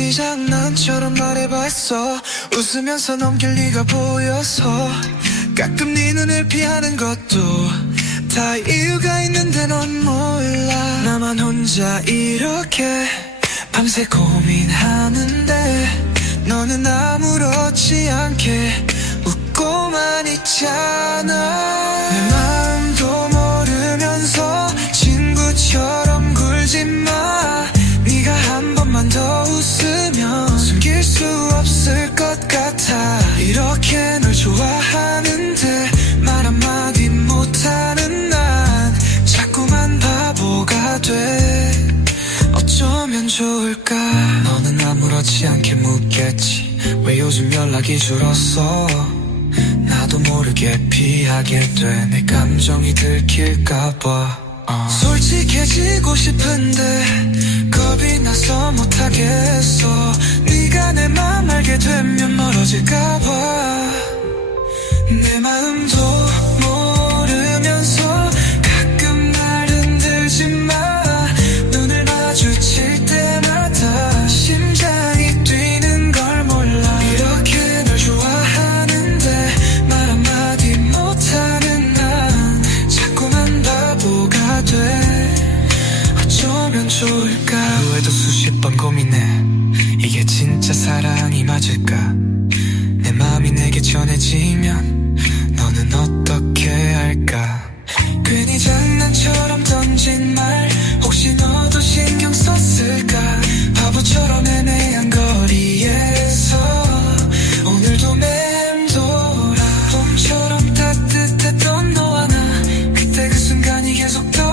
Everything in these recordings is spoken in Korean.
괜히 장난처럼 말해봤어. 웃으면서 넘길 리가 보여서. 가끔 네 눈을 피하는 것도 다 이유가 있는데 넌 몰라. 나만 혼자 이렇게 밤새 고민하는데 너는 아무렇지 않게 웃고만 있잖아 좋아하는데 말 한마디 못하는 난 자꾸만 바보가 돼. 어쩌면 좋을까? 너는 아무렇지 않게 묻겠지. 왜 요즘 연락이 줄었어? 나도 모르게 피하게 돼. 내 감정이 들킬까봐. 어. 솔직해지고 싶은데 겁이 나서 못하겠어. 네가 내 맘 알게 되면 멀어질까 좋을까? 후회도 수십 번 고민해. 이게 진짜 사랑이 맞을까? 내 맘이 내게 전해지면 너는 어떻게 할까? 괜히 장난처럼 던진 말 혹시 너도 신경 썼을까? 바보처럼 애매한 거리에서 오늘도 맴돌아. 봄처럼 따뜻했던 너와 나 그때 그 순간이 계속 떠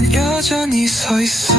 나는 여전히 서 있어